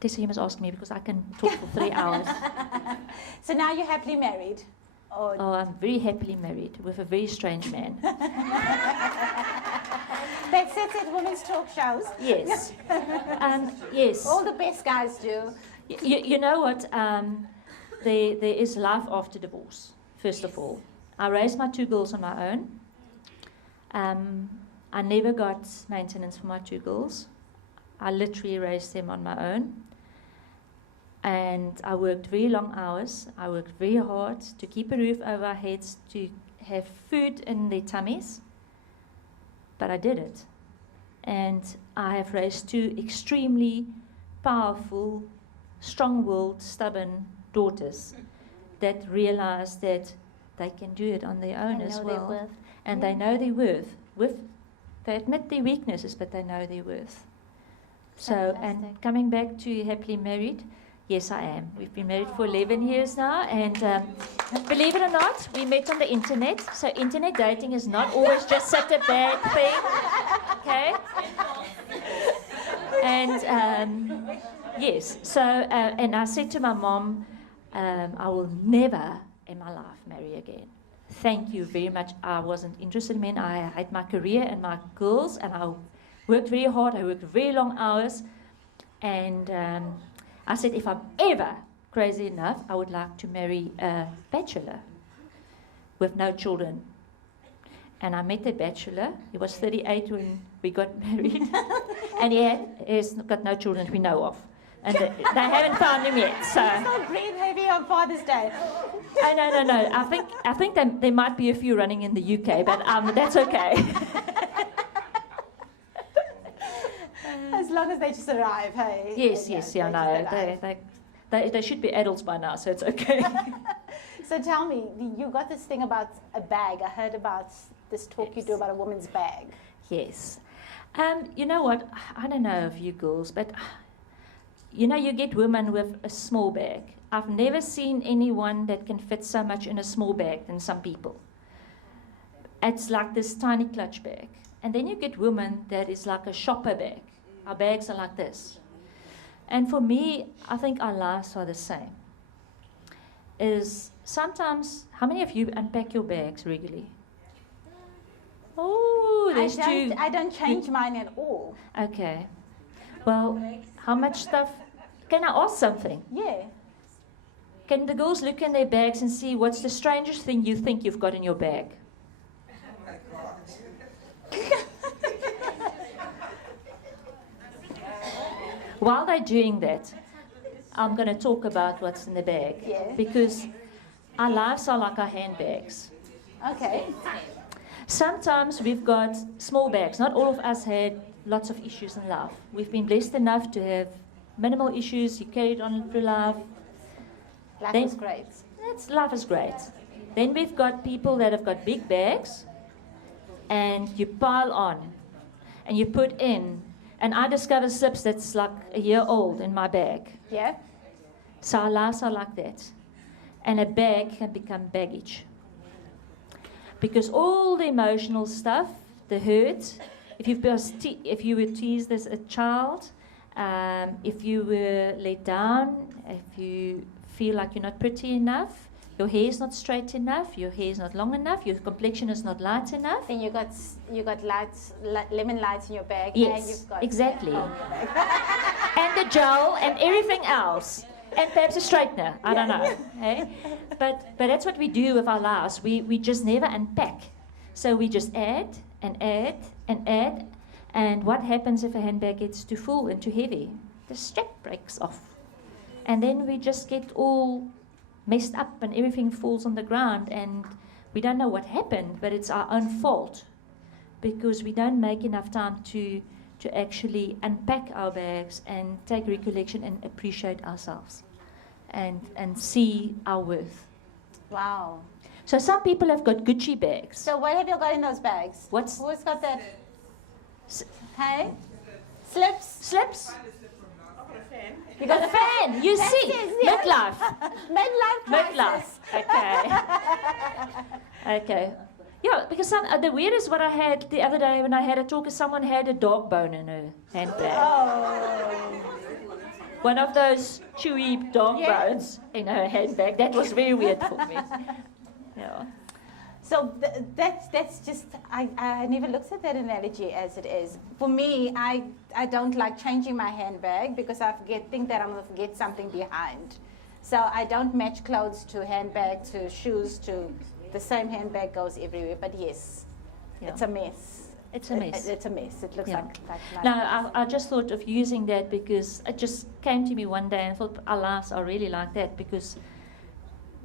Tessa, you must ask me, because I can talk for 3 hours. So now you're happily married? Or Oh, I'm very happily married with a very strange man. that sits at women's talk shows? Yes. Yes. All the best guys do. You know what? there is life after divorce, first of all. I raised my 2 girls on my own. I never got maintenance for my 2 girls. I literally raised them on my own. And I worked very long hours. I worked very hard to keep a roof over our heads, to have food in their tummies. But I did it. And I have raised 2 extremely powerful, strong-willed, stubborn daughters that realize that they can do it on their own as well. And they know their worth. They admit their weaknesses, but they know their worth. So, and coming back to happily married, yes, I am. We've been married for 11 years now, and believe it or not, we met on the internet. So internet dating is not always just such a bad thing, okay? And yes, so, and I said to my mom, I will never in my life marry again. Thank you very much. I wasn't interested in men. I had my career and my girls, and I worked very hard. I worked very long hours, and I said, if I'm ever crazy enough, I would like to marry a bachelor with no children. And I met a bachelor. He was 38 when we got married, and he's got no children we know of. And they haven't found him yet. So Don't breathe heavy on Father's Day. no. I think there might be a few running in the UK, but that's okay. As long as they just arrive, hey? Yes, no. They should be adults by now, so it's okay. So tell me, you got this thing about a bag. I heard about this talk you do about a woman's bag. Yes. You know what? I don't know of you girls, but you know, you get women with a small bag. I've never seen anyone that can fit so much in a small bag than some people. It's like this tiny clutch bag. And then you get women that is like a shopper bag. Our bags are like this. And for me, I think our lives are the same. Is sometimes, how many of you unpack your bags regularly? Oh, there's 2. I don't change mine at all. Okay. Well, how much stuff? Can I ask something? Yeah. Can the girls look in their bags and see what's the strangest thing you think you've got in your bag? While they're doing that, I'm going to talk about what's in the bag. Yeah. Because our lives are like our handbags. Okay. Sometimes we've got small bags. Not all of us had lots of issues in life. We've been blessed enough to have minimal issues. You carried on through life. Life is great. Life is great. Then we've got people that have got big bags, and you pile on, and you put in. And I discover slips that's like a year old in my bag. Yeah. So our lives are like that. And a bag can become baggage. Because all the emotional stuff, the hurt, if you were teased as a child, if you were let down, if you feel like you're not pretty enough, your hair is not straight enough, your hair is not long enough, your complexion is not light enough. Then you got lemon lights in your bag. Yes, and you've got exactly. And the gel and everything else. And perhaps a straightener, I don't know. Hey? But that's what we do with our lives. We just never unpack. So we just add and add and add. And what happens if a handbag gets too full and too heavy? The strap breaks off. And then we just get all messed up and everything falls on the ground and we don't know what happened, but it's our own fault because we don't make enough time to actually unpack our bags and take recollection and appreciate ourselves and see our worth. Wow. So some people have got Gucci bags. So what have you got in those bags? Who's got that? Hey? Slips? Slips? You got a fan. You see, midlife. Midlife. Okay. Okay. Yeah, because the weirdest what I had the other day when I had a talk is someone had a dog bone in her handbag. Oh. One of those chewy dog bones in her handbag. That was very weird for me. Yeah. So that's just, I never looked at that analogy as it is. For me, I don't like changing my handbag because think that I'm going to forget something behind. So I don't match clothes to handbag, to shoes, to the same handbag goes everywhere. But yes, it's a mess. It's a mess. It's a mess. It looks Yeah. like No, I just thought of using that because it just came to me one day and I thought, alas, I really like that because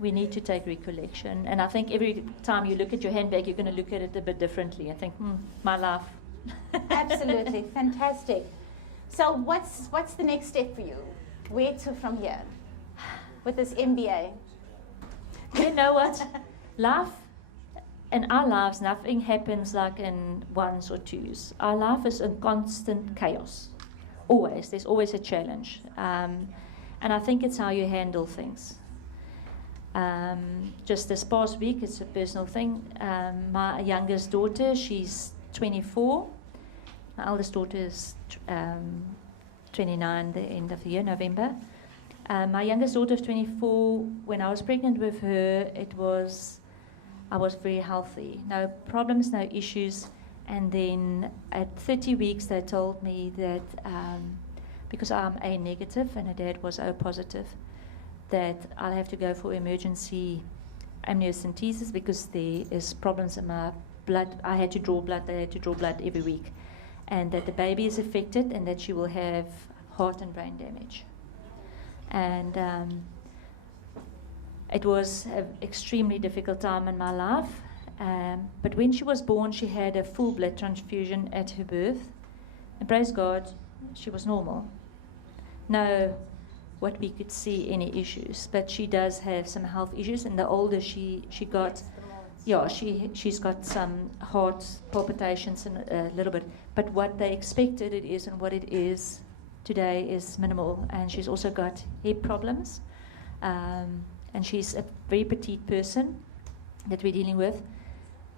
we need to take recollection. And I think every time you look at your handbag, you're going to look at it a bit differently. I think, my life. Absolutely, fantastic. So what's the next step for you? Where to from here with this MBA? You know what? Life, in our lives, nothing happens like in ones or twos. Our life is in constant chaos. Always. There's always a challenge. And I think it's how you handle things. Just this past week, it's a personal thing. My youngest daughter, she's 24. My eldest daughter is 29, the end of the year, November. My youngest daughter is 24. When I was pregnant with her, I was very healthy. No problems, no issues. And then at 30 weeks, they told me that because I'm A negative and her dad was O positive, that I'll have to go for emergency amniocentesis because there is problems in my blood. I had to draw blood. They had to draw blood every week. And that the baby is affected and that she will have heart and brain damage. And it was an extremely difficult time in my life. But when she was born, she had a full blood transfusion at her birth. And praise God, she was normal. No, what we could see, any issues. But she does have some health issues. And the older she got, she's got some heart palpitations and a little bit. But what they expected it is and what it is today is minimal. And she's also got hip problems. And she's a very petite person that we're dealing with.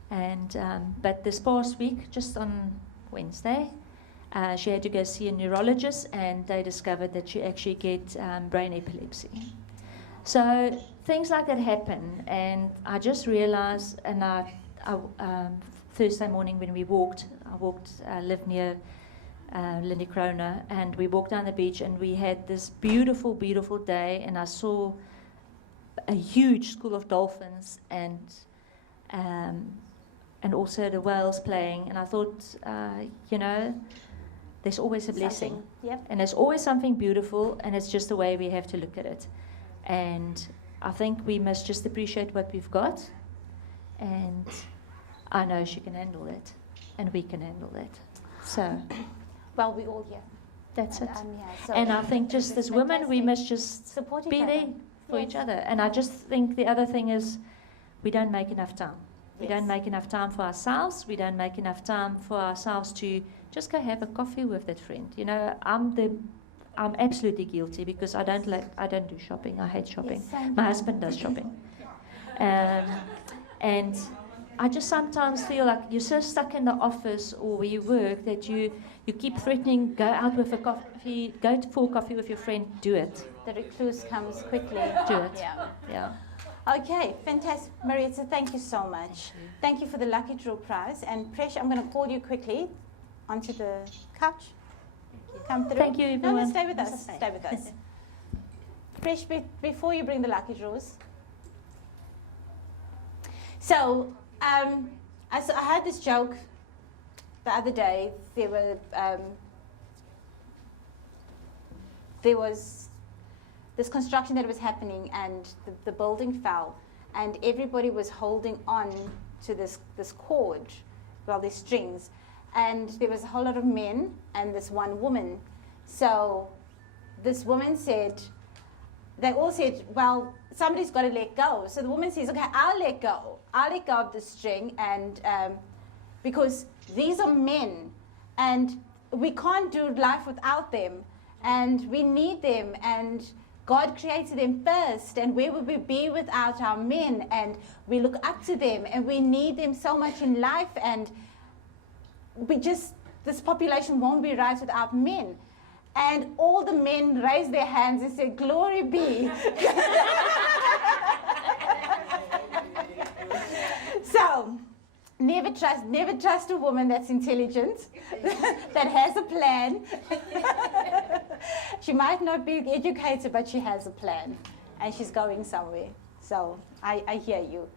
And but this past week, just on Wednesday, she had to go see a neurologist, and they discovered that she actually get brain epilepsy. So things like that happen, and I just realized, and Thursday morning when I lived near Lindy Krona, and we walked down the beach, and we had this beautiful, beautiful day, and I saw a huge school of dolphins, and also the whales playing, and I thought, there's always a blessing. Yep. And there's always something beautiful, and it's just the way we have to look at it. And I think we must just appreciate what we've got, and I know she can handle it, and we can handle it. So, well, we all here. That's it. So and I think just as women, we must just support be there for each other. And I just think the other thing is we don't make enough time. We don't make enough time for ourselves. We don't make enough time for ourselves to just go have a coffee with that friend. I'm absolutely guilty because I don't do shopping. I hate shopping. Yes, my husband does shopping, and I just sometimes feel like you're so stuck in the office or where you work that you keep threatening, go out with a coffee, go for coffee with your friend. Do it. The recluse comes quickly. Do it. Yeah. Okay, fantastic. Marietta, thank you so much. Thank you for the lucky draw prize. And Presh, I'm going to call you quickly onto the couch. Come through. Thank you, everyone. No, stay with us. Stay with us. Presh, before you bring the lucky draws. So, I had this joke the other day. There was this construction that was happening, and the building fell, and everybody was holding on to this cord, these strings, and there was a whole lot of men and this one woman. So this woman said, they all said, well, somebody's got to let go. So the woman says, okay, I'll let go of the string, and because these are men, and we can't do life without them, and we need them, and God created them first, and where would we be without our men? And we look up to them, and we need them so much in life, and this population won't be right without men. And all the men raised their hands and said, glory be. So, never trust a woman that's intelligent, that has a plan. She might not be educated, but she has a plan. and she's going somewhere. So I hear you.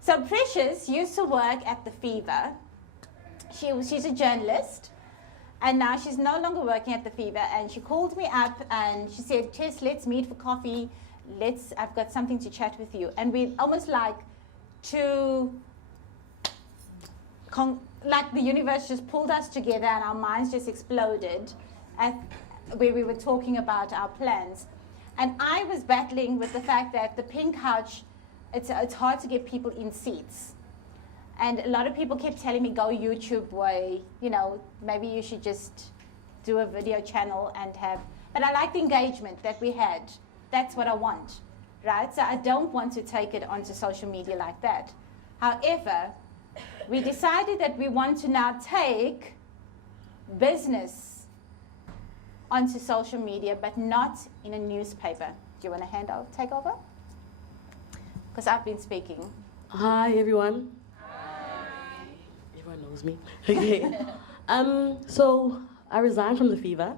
So Precious used to work at the Fever. She's a journalist, and now she's no longer working at the Fever. And she called me up and she said, Tess, let's meet for coffee. I've got something to chat with you. And we almost like like the universe just pulled us together and our minds just exploded at where we were talking about our plans. And I was battling with the fact that the pink couch, it's hard to get people in seats. And a lot of people kept telling me, go YouTube way, you know, maybe you should just do a video channel and have, but I like the engagement that we had. That's what I want, right? So I don't want to take it onto social media like that. However, we decided that we want to now take business onto social media, but not in a newspaper. Do you want to take over? Because I've been speaking. Hi, everyone. Hi. Everyone knows me. Okay. So I resigned from the Fever,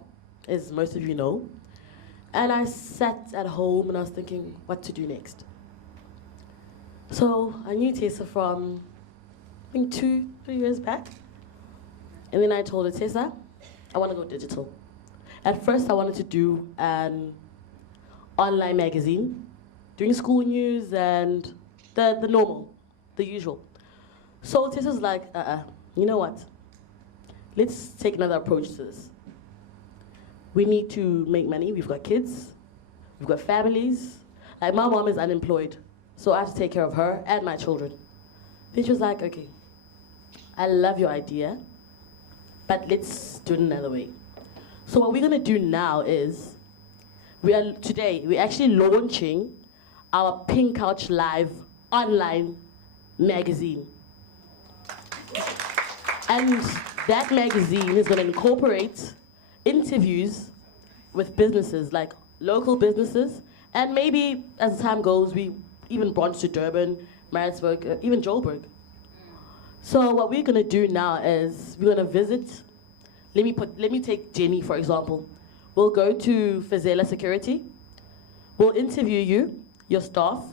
as most of you know. And I sat at home and I was thinking what to do next. So I knew Tessa from, I think 2-3 years back. And then I told her, Tessa, I want to go digital. At first I wanted to do an online magazine, doing school news and the normal, the usual. So Tessa's like, you know what? Let's take another approach to this. We need to make money. We've got kids. We've got families. Like, my mom is unemployed, so I have to take care of her and my children. Then she was like, okay, I love your idea, but let's do it another way. So what we're gonna do now is, today, we're actually launching our Pink Couch Live online magazine. And that magazine is gonna incorporate interviews with businesses, like local businesses, and maybe as time goes, we even branch to Durban, Maritzburg, even Joburg. So what we're gonna do now is we're gonna visit. Let me take Jenny for example. We'll go to Fazela Security. We'll interview you, your staff,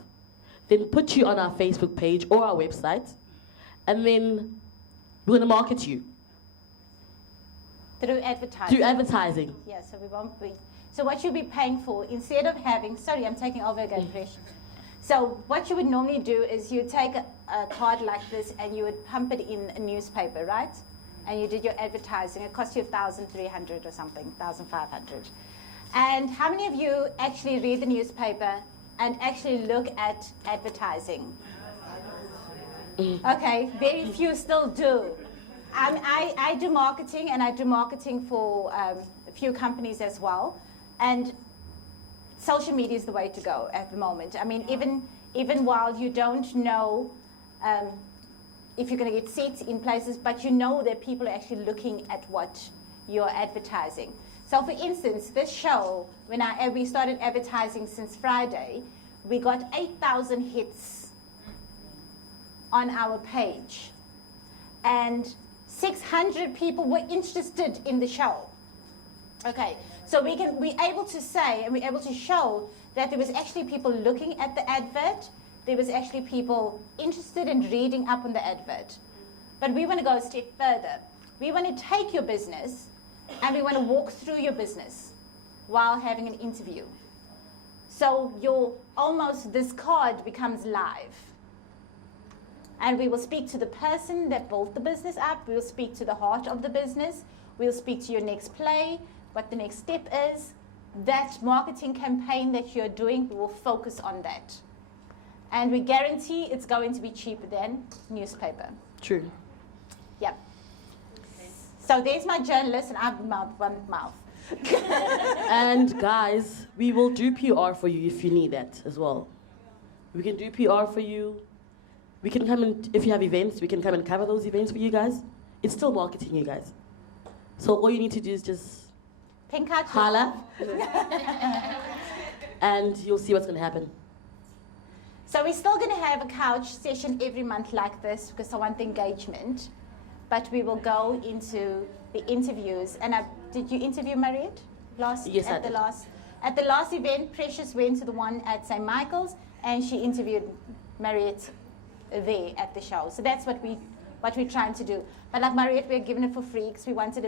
then put you on our Facebook page or our website, and then we're gonna market you. Through advertising. Through advertising. Yeah, so we won't be. So what you'll be paying for, instead of having, sorry, I'm taking over again, Fresh. So what you would normally do is you take a card like this and you would pump it in a newspaper, right? And you did your advertising. It cost you 1,300 or something, 1,500. And how many of you actually read the newspaper and actually look at advertising? Okay, very few still do. I do marketing, and I do marketing for a few companies as well. And social media is the way to go at the moment. I mean, even while you don't know if you're going to get seats in places, but you know that people are actually looking at what you're advertising. So for instance, this show, when we started advertising since Friday, we got 8,000 hits on our page. And 600 people were interested in the show. Okay, so we're able to say and we're able to show that there was actually people looking at the advert, there was actually people interested in reading up on the advert. But we want to go a step further. We want to take your business and we want to walk through your business while having an interview. So this card becomes live. And we will speak to the person that built the business up. We will speak to the heart of the business. We'll speak to your next play, what the next step is. That marketing campaign that you're doing, we will focus on that. And we guarantee it's going to be cheaper than newspaper. True. Yep. So there's my journalist, and I have one mouth. And guys, we will do PR for you if you need that as well. We can do PR for you. We can come and, if you have events, we can come and cover those events for you guys. It's still marketing, you guys. So all you need to do is just holla, and you'll see what's going to happen. So we're still going to have a couch session every month like this because I want the engagement. But we will go into the interviews. And did you interview Mariette Yes, I did. At the last event, Precious went to the one at St. Michael's, and she interviewed Mariette there at the show. So that's what we're trying to do. But like Mariette, we're giving it for free because we wanted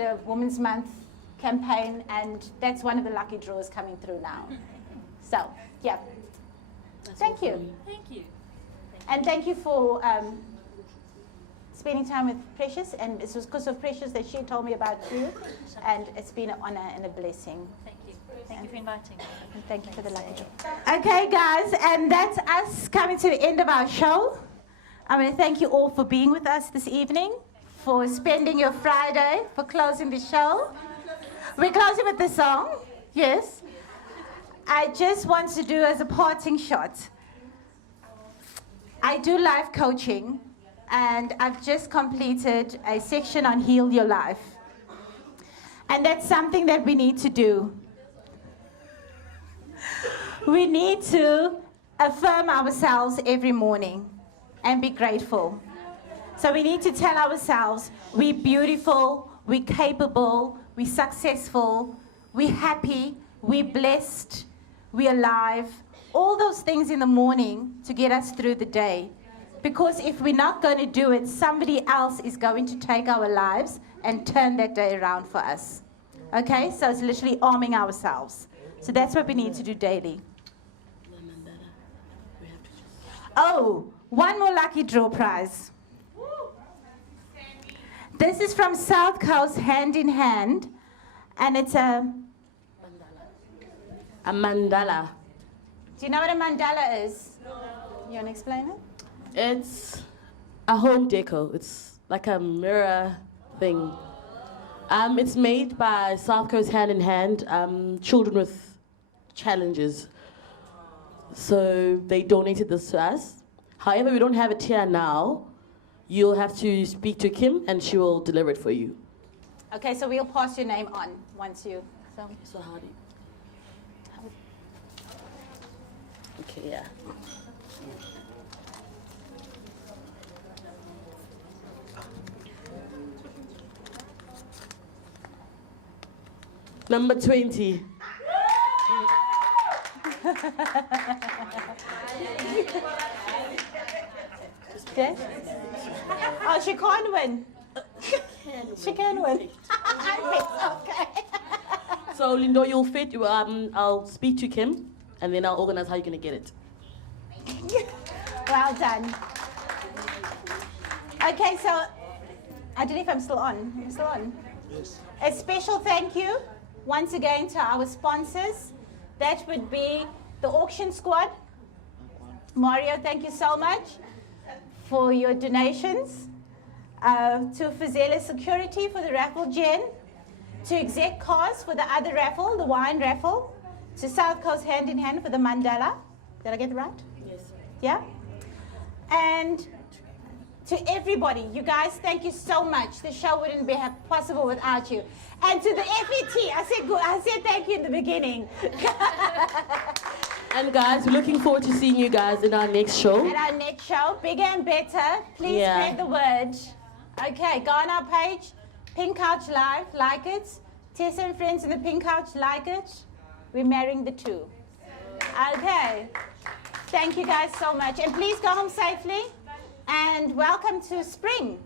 a Women's Month campaign, and that's one of the lucky draws coming through now. So, yeah. Thank you. Thank you. And thank you for spending time with Precious, and it was because of Precious that she told me about you, and it's been an honor and a blessing. Thank you. Thank you for inviting me. And thank you for the lucky draw. Okay, guys, and that's us coming to the end of our show. I want to thank you all for being with us this evening, for spending your Friday, for closing the show. We're closing with the song, yes. I just want to do as a parting shot. I do life coaching, and I've just completed a section on Heal Your Life. And that's something that we need to do. We need to affirm ourselves every morning and be grateful. So we need to tell ourselves we're beautiful, we're capable, we're successful, we're happy, we're blessed, we're alive. All those things in the morning to get us through the day. Because if we're not going to do it, somebody else is going to take our lives and turn that day around for us. Okay? So it's literally arming ourselves. So that's what we need to do daily. Oh, one more lucky draw prize. This is from South Coast Hand in Hand, and it's a mandala. Do you know what a mandala is? You want to explain it? It's a home deco. It's like a mirror thing. It's made by South Coast Hand in Hand, children with challenges. So they donated this to us. However, we don't have it here now. You'll have to speak to Kim, and she will deliver it for you. Okay, so we'll pass your name on once you... So how do you... Okay, yeah. Number 20. Okay. Oh, she can't win. She can win. Okay. So, Lindo, you'll fit. I'll speak to Kim, and then I'll organize how you're going to get it. Well done. Okay, so I don't know if I'm still on. I'm still on. Yes. A special thank you once again to our sponsors. That would be the Auction Squad. Mario, thank you so much for your donations. To Fazela Security for the raffle gen. To Exec Cars for the other raffle, the wine raffle. To South Coast Hand in Hand for the mandala. Did I get it right? Yes. Yeah? And to everybody, you guys, thank you so much. The show wouldn't be possible without you. And to the FET, I said thank you in the beginning. And guys, we're looking forward to seeing you guys in our next show. At our next show, bigger and better. Please spread the word. Okay, go on our page, Pink Couch Live, like it. Tessa and friends in the Pink Couch, like it. We're marrying the two. Okay. Thank you guys so much. And please go home safely. And welcome to spring.